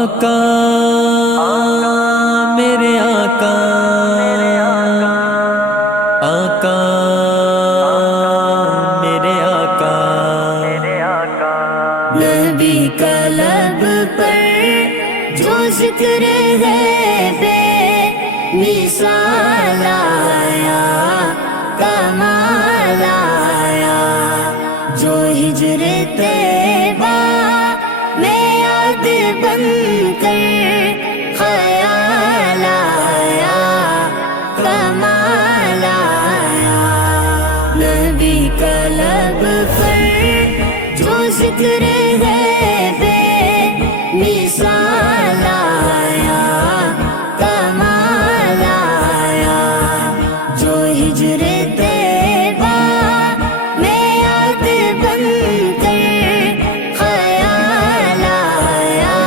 آقا میرے آقا آقا میرے آقا نبی کا لب پر جو ذکر ہے بے مثال آیا، کمال آیا، جو ہجر طیبہ میں یاد بن کر خیال آیا، کمال آیا۔ نبی کا لب پر جو ذکر ہے بے مثال آیا، کمال آیا، جو ہجر طیبہ میں یاد بن کر خیال آیا،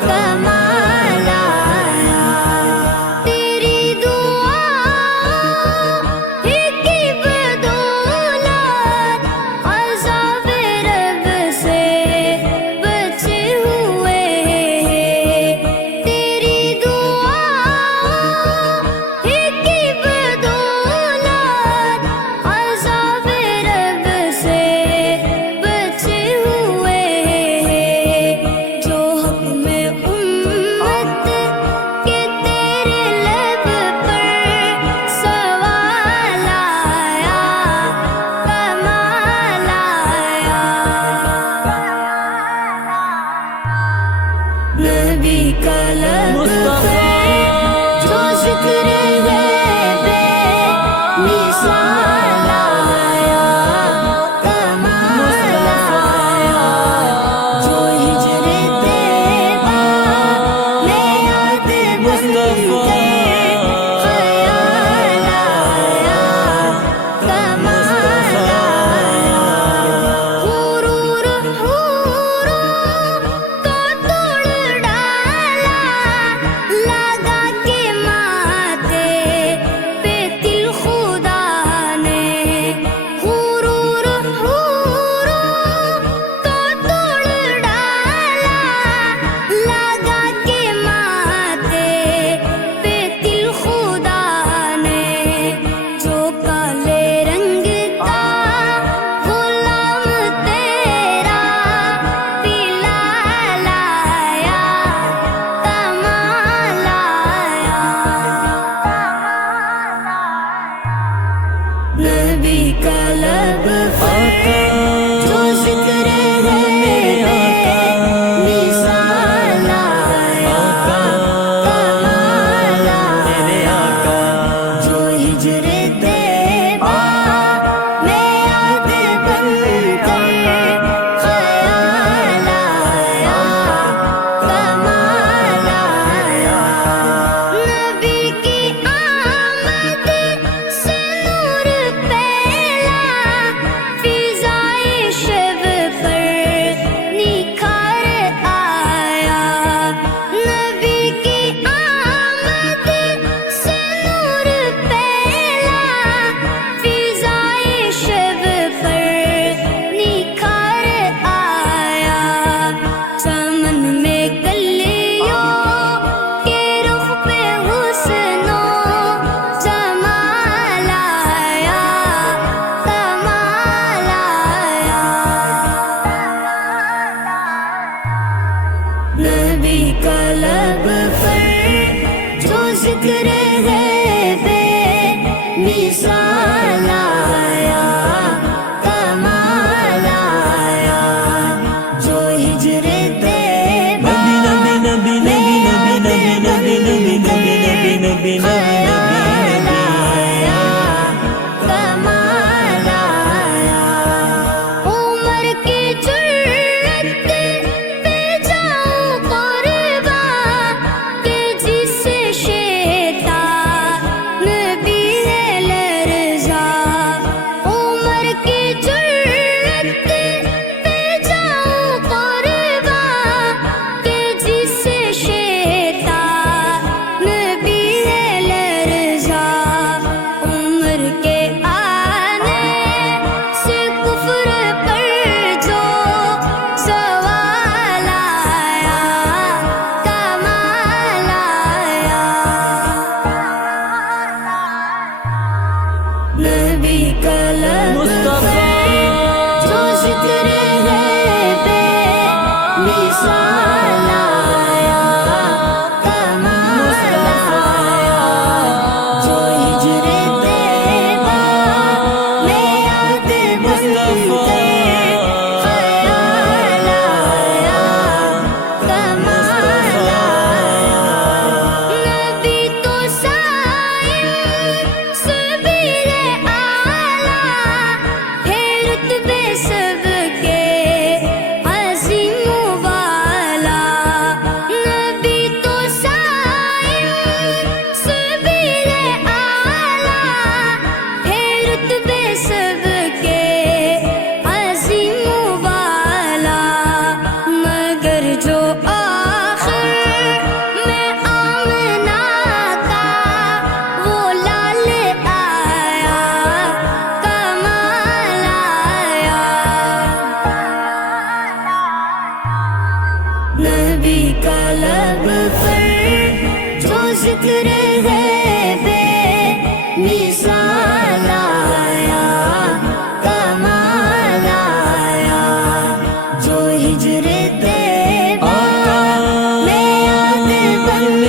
کمال آیا۔ تیری دعا ہی کی بدولت عذاب رب سے بچے ہوئے ہیں، تیری دعا ہی کی بدولت عذاب رب سے بچے ہوئے ہیں، جو حق میں امت کے تیرے لب پر سوال آیا، کمال آیا۔ نبی کا لب پر جو ذکر ہے بے مثال آیا، کمال آیا، جو ہجر طیبہ میں یاد بن کر خیال آیا، کمال آیا۔ غرور حوروں کو توڑ ڈالا، لگا کے ماتھے پہ تل خدا نے، غرور حوروں کو توڑ ڈالا، لگا کے ماتھے پہ تل خدا نے، جو کالے رنگ کا غلام تیرا پیلا لایا، کمال آیا۔ نبی کا لب پر جو ذکر ہے بے مثال آیا، کمال آیا، جو ہجر طیبہ میں یاد بن کر خیال آیا، کمال آیا۔ نبی کی آمد سے نور پھیلا، فضائے شب پر نکھار آیا، نبی کی آمد سے نور پھیلا، فضائے شب پر نکھار آیا، چمن میں کلیوں کے رخ پہ حسن و جمال آیا، کمال آیا۔ نبی کا لب پر جو ذکر ہے بے مثال آیا، کمال آیا، جو ہجر طیبہ نبی نبی نبی نبی نبی نبی نبی نبی نبی نبی خیال آیا، کمال آیا۔ عمر کی جرت پہ جاؤں قربان، کہ جس سے شیطان بھی ہے لرزا، عمر کی جرت پہ جاؤں قربان، کہ جس سے شیطان بھی ہے ذکر ہے بے مثال آیا کمال آیا جو ہجر طیبہ میں یاد بن